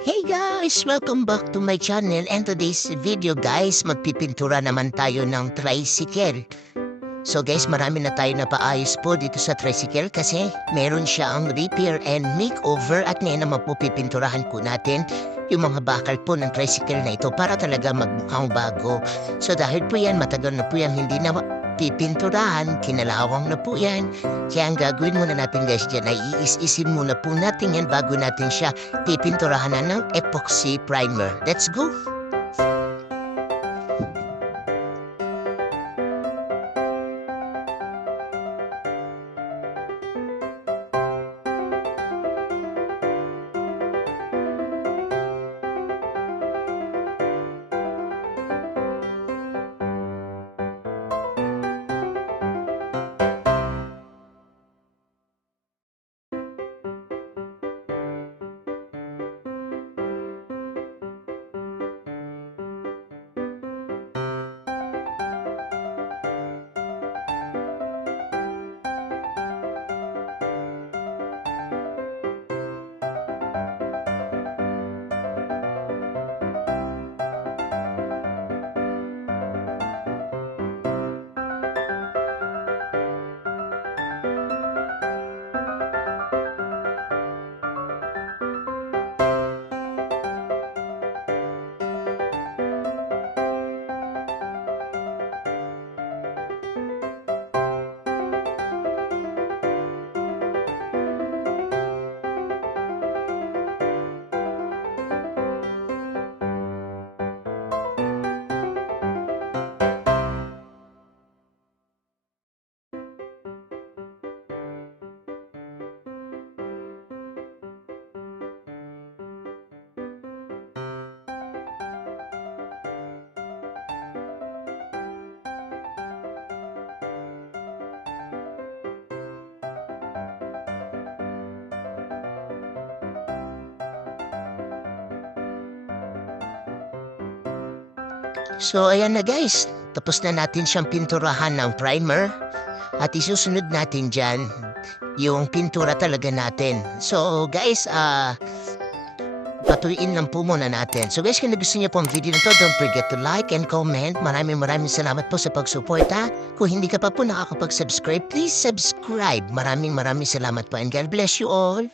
Hey guys! Welcome back to my channel and today's video guys, magpipintura naman tayo ng tricycle. So guys, marami na tayo na paayos po dito sa tricycle kasi meron siyang repair and makeover at ngayon naman po pipinturahan po natin yung mga bakal po ng tricycle na ito para talaga magmukhang bago. So dahil po yan, matagal na po yan, hindi na pipinturahan, kinalawang na po yan. Kaya ang gagawin muna natin guys dyan ay iis-isin muna po natin yan bago natin siya pipinturahan na ng epoxy primer. Let's go! So ayan na guys, tapos na natin siyang pinturahan ng primer at isusunod natin dyan yung pintura talaga natin. So guys, patuloyin lang po muna natin. So guys, kung gusto niyo po ang video na to, don't forget to like and comment. Maraming salamat po sa pagsuporta. Kung hindi ka pa po nakakapag-subscribe, please subscribe. Maraming salamat po and God bless you all.